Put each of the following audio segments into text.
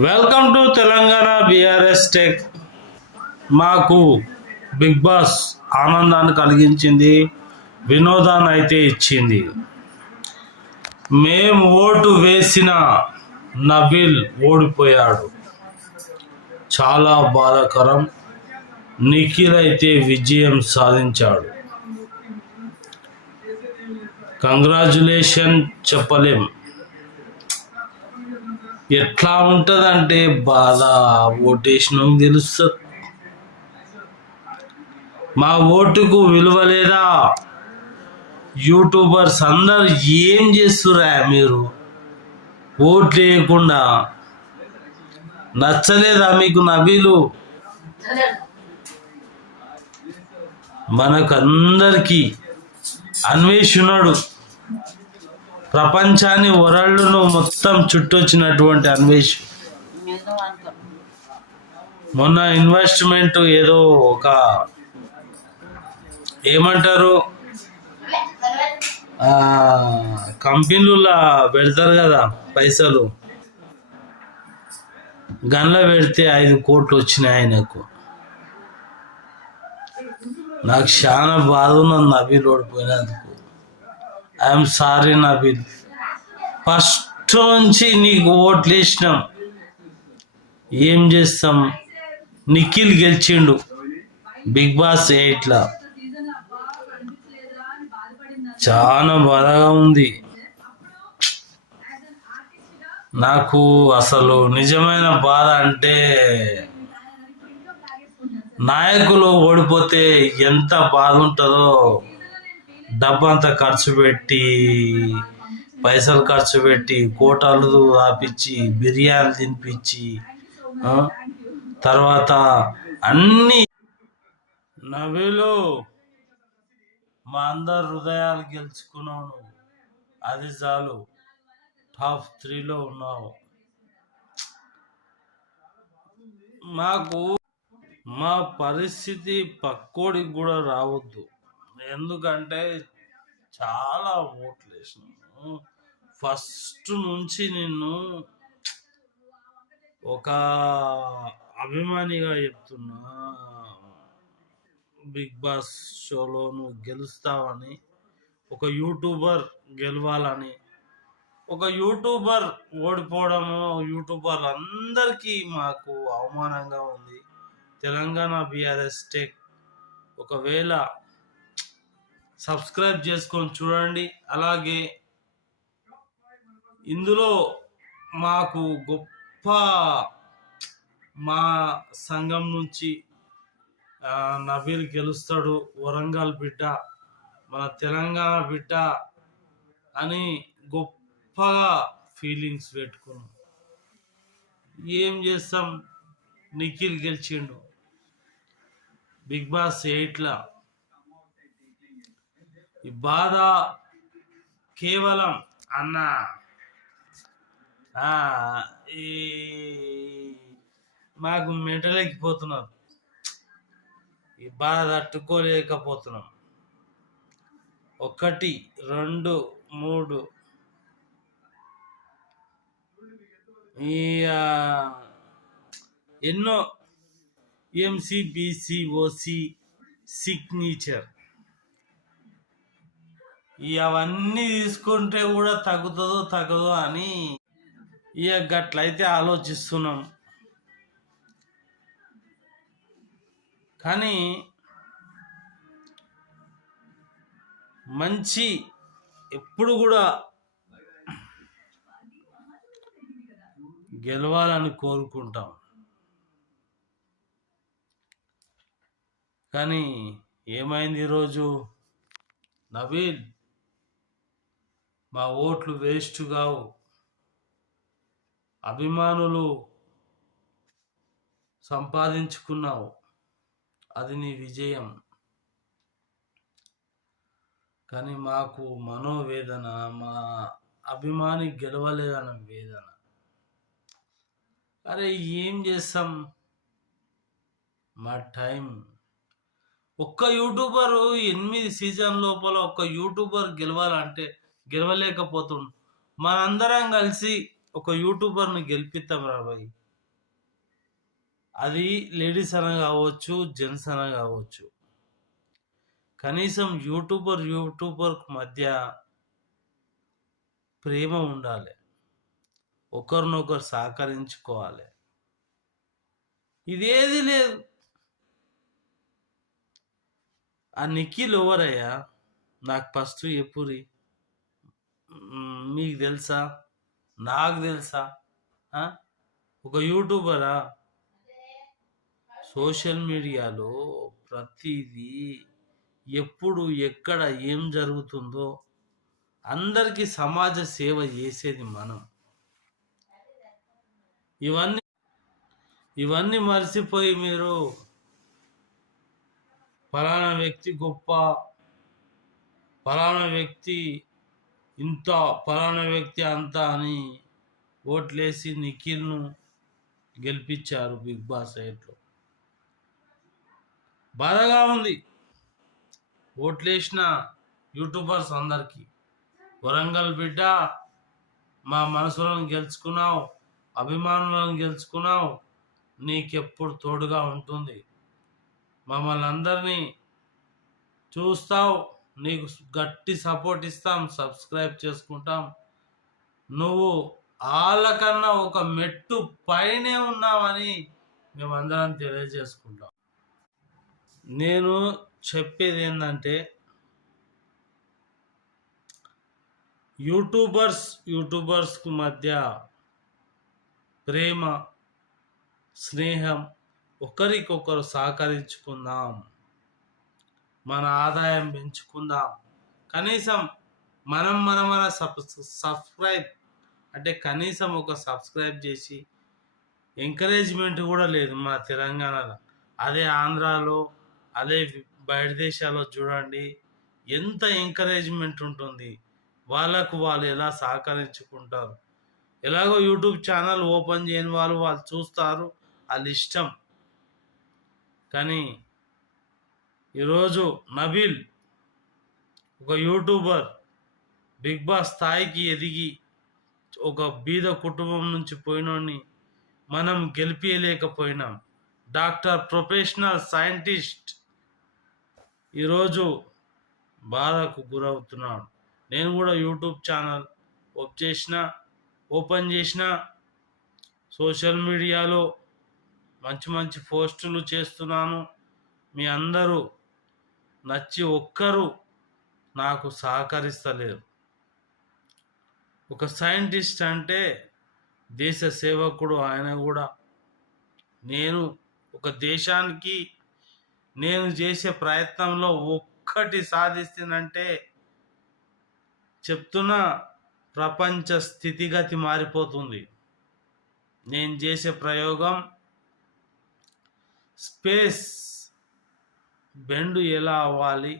Welcome to Telangana BRS tech. మాకు big boss ఆనందాన్ని కలిగించింది, వినోదాన్ని అయితే ఇచ్చింది. మేము ఓటు వేసిన నబీల్ ఓడిపోయాడు, చాలా బాధాకరం. నిఖిల్ అయితే విజయం సాధించాడు. కంగ్రాచులేషన్ చెప్పలేం. ఎట్లా ఉంటుందంటే బాధ, ఓటేసినాం తెలుస్తుంది. మా ఓటుకు విలువ లేదా? యూట్యూబర్స్ అందరు ఏం చేస్తురా మీరు? ఓట్లు వేయకుండా నచ్చలేదా మీకు నబీలు? మనకందరికీ అన్వేషున్నాడు, ప్రపంచాన్ని వరల్డ్ను మొత్తం చుట్టొచ్చినటువంటి అన్వేష్. మొన్న ఇన్వెస్ట్మెంట్ ఏదో ఒక ఏమంటారు కంపెనీలలో పెడతారు కదా పైసలు, గన్లో పెడితే 5 కోట్లు వచ్చినాయి ఆయనకు. నాకు చాలా బాధ ఉన్నది నబీల్ ఓడిపోయినందుకు. I'm sorry Nabeel. ఫస్ట్ నుంచి నీకు ఓట్లు వేసినాం, ఏం చేస్తాం? నిఖిల్ గెలిచిండు బిగ్ బాస్ 8లో. చాలా బాధగా ఉంది నాకు. అసలు నిజమైన బాధ అంటే నాయకులు ఓడిపోతే ఎంత బాధ ఉంటుందో. డబ్బంతా ఖర్చు పెట్టి, పైసలు ఖర్చు పెట్టి, కోటాలు ఆపించి, బిర్యానీ తినిపించి, తర్వాత అన్ని నవ్వులు మా అందరు హృదయాలు గెలుచుకున్నావు. అది చాలు, టాప్ 3లో ఉన్నావు. మాకు మా పరిస్థితి పక్కోడికి కూడా రావద్దు, ఎందుకంటే చాలా ఓట్లు వేసినాను. ఫస్ట్ నుంచి నిన్ను ఒక అభిమానిగా చెప్తున్నా, బిగ్ బాస్ షోలో నువ్వు గెలుస్తావని, ఒక యూట్యూబర్ గెలవాలని. ఒక యూట్యూబర్ ఓడిపోవడము యూట్యూబర్లు అందరికీ మాకు అవమానంగా ఉంది. తెలంగాణ బీఆర్ఎస్ టెక్ ఒకవేళ సబ్స్క్రైబ్ చేసుకొని చూడండి. అలాగే ఇందులో మాకు గొప్ప మా సంఘం నుంచి నబీల్ గెలుస్తాడు, వరంగల్ బిడ్డ, మన తెలంగాణ బిడ్డ అని గొప్పగా ఫీలింగ్స్ పెట్టుకున్నాం. ఏం చేస్తాం, నిఖిల్ గెలిచిండు బిగ్ బాస్ 8లో. ఈ బాధ కేవలం అన్న ఈ మాకు మెంటలెక్కిపోతున్నారు, ఈ బాధ తట్టుకోలేకపోతున్నాం. 1 2 3 ఈ ఎన్నో ఎంసీబీసీఓసి సిగ్నేచర్ అవన్నీ తీసుకుంటే కూడా తగ్గుతుందో తగ్గదో అని ఇక గట్లయితే ఆలోచిస్తున్నాం. కానీ మంచి ఎప్పుడు కూడా గెలవాలని కోరుకుంటాం. కానీ ఏమైంది ఈరోజు? నబీల్, మా ఓట్లు వేస్ట్ కావు. అభిమానులు సంపాదించుకున్నావు, అది నీ విజయం. కానీ మాకు మనోవేదన, మా అభిమాని గెలవలేదన్న వేదన. అరే ఏం చేస్తాం, మా టైం. ఒక్క యూట్యూబరు 8 సీజన్ లోపల ఒక్క యూట్యూబర్ గెలవాలంటే గెలవలేకపోతుండు. మనందరం కలిసి ఒక యూట్యూబర్ని గెలిపిస్తాం రా భయ్. అది లేడీస్ అన కావచ్చు, జెంట్స్ అన కావచ్చు. కనీసం యూట్యూబర్ మధ్య ప్రేమ ఉండాలి, ఒకరినొకరు సహకరించుకోవాలి. ఇదేది లేదు. ఆ నిఖిల్ ఎవరయ్యా? నాకు ఫస్ట్ ఎప్పురి మీకు తెలుసా? నాకు తెలుసా? ఒక యూట్యూబరా? సోషల్ మీడియాలో ప్రతిదీ ఎప్పుడు ఎక్కడ ఏం జరుగుతుందో అందరికీ సమాజ సేవ చేసేది మనం. ఇవన్నీ మర్చిపోయి మీరు ఫలానా వ్యక్తి గొప్ప, ఫలానా వ్యక్తి ఇంత, ఫలానా వ్యక్తి అంత అని ఓట్లేసి నిఖిల్ను గెలిపించారు బిగ్ బాస్ 8లో. బాధగా ఉంది ఓట్లేసిన యూట్యూబర్స్ అందరికీ. వరంగల్ బిడ్డ, మా మనసులను గెలుచుకున్నావు, అభిమానులను గెలుచుకున్నావు, నీకెప్పుడు తోడుగా ఉంటుంది. మమ్మల్ని అందరినీ చూస్తావు, నీకు గట్టి సపోర్ట్ ఇస్తాం, సబ్స్క్రైబ్ చేసుకుంటాం. నువ్వు వాళ్ళకన్నా ఒక మెట్టు పైనే ఉన్నావని మేమందరం తెలియజేసుకుంటాం. నేను చెప్పేది ఏంటంటే, యూట్యూబర్స్కు మధ్య ప్రేమ, స్నేహం, ఒకరికొకరు సహకరించుకుందాం, మన ఆదాయం పెంచుకుందాం. కనీసం మన సబ్స్క్రైబ్ అంటే కనీసం ఒక సబ్స్క్రైబ్ చేసి ఎంకరేజ్మెంట్ కూడా లేదు మా తెలంగాణలో. అదే ఆంధ్రాలో, అదే బయట దేశాల్లో చూడండి ఎంత ఎంకరేజ్మెంట్ ఉంటుంది. వాళ్ళకు వాళ్ళు ఎలా సహకరించుకుంటారు. ఎలాగో యూట్యూబ్ ఛానల్ ఓపెన్ చేయని వాళ్ళు చూస్తారు, వాళ్ళ ఇష్టం. కానీ ఈరోజు నబీల్ ఒక యూట్యూబర్ బిగ్ బాస్ స్థాయికి ఎదిగి ఒక బీద కుటుంబం నుంచి పోయినోడిని మనం గెలిపించలేకపోయినాం. డాక్టర్, ప్రొఫెషనల్ సైంటిస్ట్ ఈరోజు బాధకు గురవుతున్నాడు. నేను కూడా యూట్యూబ్ ఛానల్ ఓపెన్ చేసిన సోషల్ మీడియాలో మంచి పోస్టులు చేస్తున్నాను. మీ అందరూ నచ్చి ఒక్కరు నాకు సహకరిస్తలేరు. ఒక సైంటిస్ట్ అంటే దేశ సేవకుడు ఆయన కూడా. నేను ఒక దేశానికి నేను చేసే ప్రయత్నంలో ఒక్కటి సాధిస్తుందంటే చెప్తున్నా, ప్రపంచ స్థితిగతి మారిపోతుంది. నేను చేసే ప్రయోగం స్పేస్ బెండ్ ఎలా అవ్వాలి,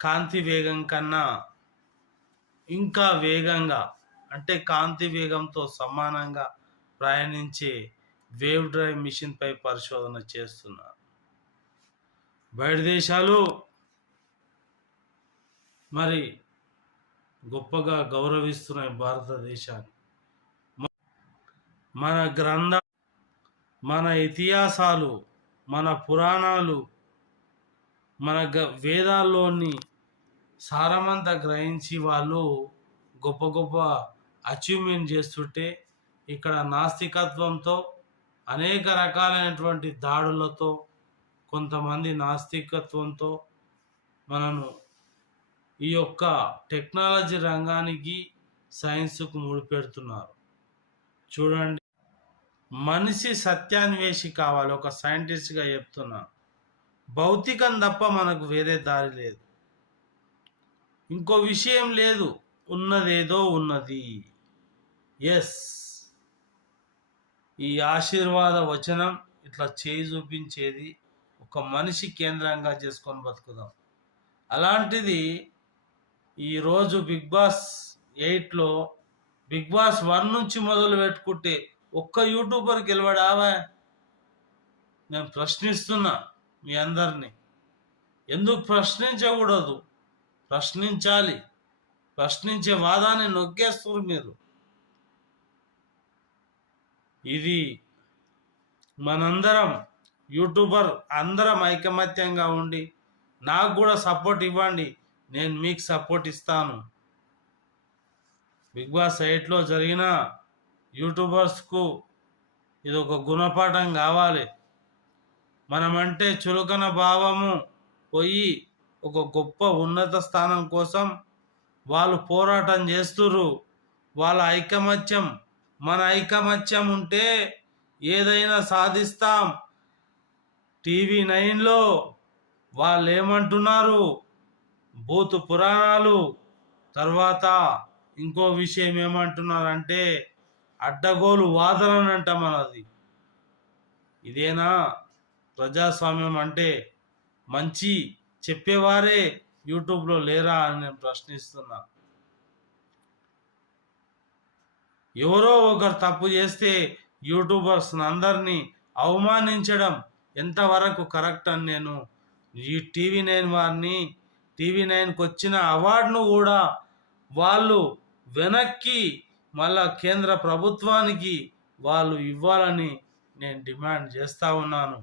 కాంతి వేగం కన్నా ఇంకా వేగంగా, అంటే కాంతి వేగంతో సమానంగా ప్రయాణించే వేవ్ డ్రైవ్ మిషన్పై పరిశోధన చేస్తున్నారు. బయట దేశాలు మరి గొప్పగా గౌరవిస్తున్నాయి భారతదేశాన్ని. మన మన ఇతిహాసాలు, మన పురాణాలు, మన వేదాల్లోని సారమంతా గ్రహించి వాళ్ళు గొప్ప అచీవ్మెంట్ చేస్తుంటే, ఇక్కడ నాస్తికత్వంతో అనేక రకాలైనటువంటి దాడులతో, కొంతమంది నాస్తికత్వంతో మనను ఈ యొక్క టెక్నాలజీ రంగానికి, సైన్స్కు ముడిపెడుతున్నారు. చూడండి, మనిషి సత్యాన్వేషి కావాలి. ఒక సైంటిస్ట్గా చెప్తున్నా, భౌతికం తప్ప మనకు వేరే దారి లేదు, ఇంకో విషయం లేదు. ఉన్నదేదో ఉన్నది. ఎస్, ఈ ఆశీర్వాద వచనం ఇట్లా చేయి చూపించేది ఒక మనిషి కేంద్రంగా చేసుకొని బతుకుదాం. అలాంటిది ఈరోజు బిగ్ బాస్ 8లో బిగ్ బాస్ 1 నుంచి మొదలు పెట్టుకుంటే ఒక్క యూట్యూబర్ గెలవడావా? నేను ప్రశ్నిస్తున్నా మీ అందరినీ. ఎందుకు ప్రశ్నించకూడదు? ప్రశ్నించాలి. ప్రశ్నించే వాదాన్ని నొక్కేస్తారు మీరు. ఇది మనందరం యూట్యూబర్ అందరం ఐకమత్యంగా ఉండి నాకు కూడా సపోర్ట్ ఇవ్వండి, నేను మీకు సపోర్ట్ ఇస్తాను. బిగ్ బాస్ 8లో జరిగిన యూట్యూబర్స్కు ఇది ఒక గుణపాఠం కావాలి. మనమంటే చులకన భావము పోయి ఒక గొప్ప ఉన్నత స్థానం కోసం వాళ్ళు పోరాటం చేస్తుర్రు. వాళ్ళ ఐకమత్యం, మన ఐకమత్యం ఉంటే ఏదైనా సాధిస్తాం. TV9లో వాళ్ళు ఏమంటున్నారు, భూతు పురాణాలు, తర్వాత ఇంకో విషయం ఏమంటున్నారంటే అడ్డగోలు వాదననంట మనది. ఇదేనా ప్రజాస్వామ్యం అంటే? మంచి చెప్పేవారే యూట్యూబ్లో లేరా అని నేను ప్రశ్నిస్తున్నా. ఎవరో ఒకరు తప్పు చేస్తే యూట్యూబర్స్ అందరినీ అవమానించడం ఎంతవరకు కరెక్ట్ అని నేను ఈ TV9 వారిని, TV9కి వచ్చిన అవార్డును కూడా వాళ్ళు వెనక్కి మళ్ళా కేంద్ర ప్రభుత్వానికి వాళ్ళు ఇవ్వాలని నేను డిమాండ్ చేస్తూ ఉన్నాను.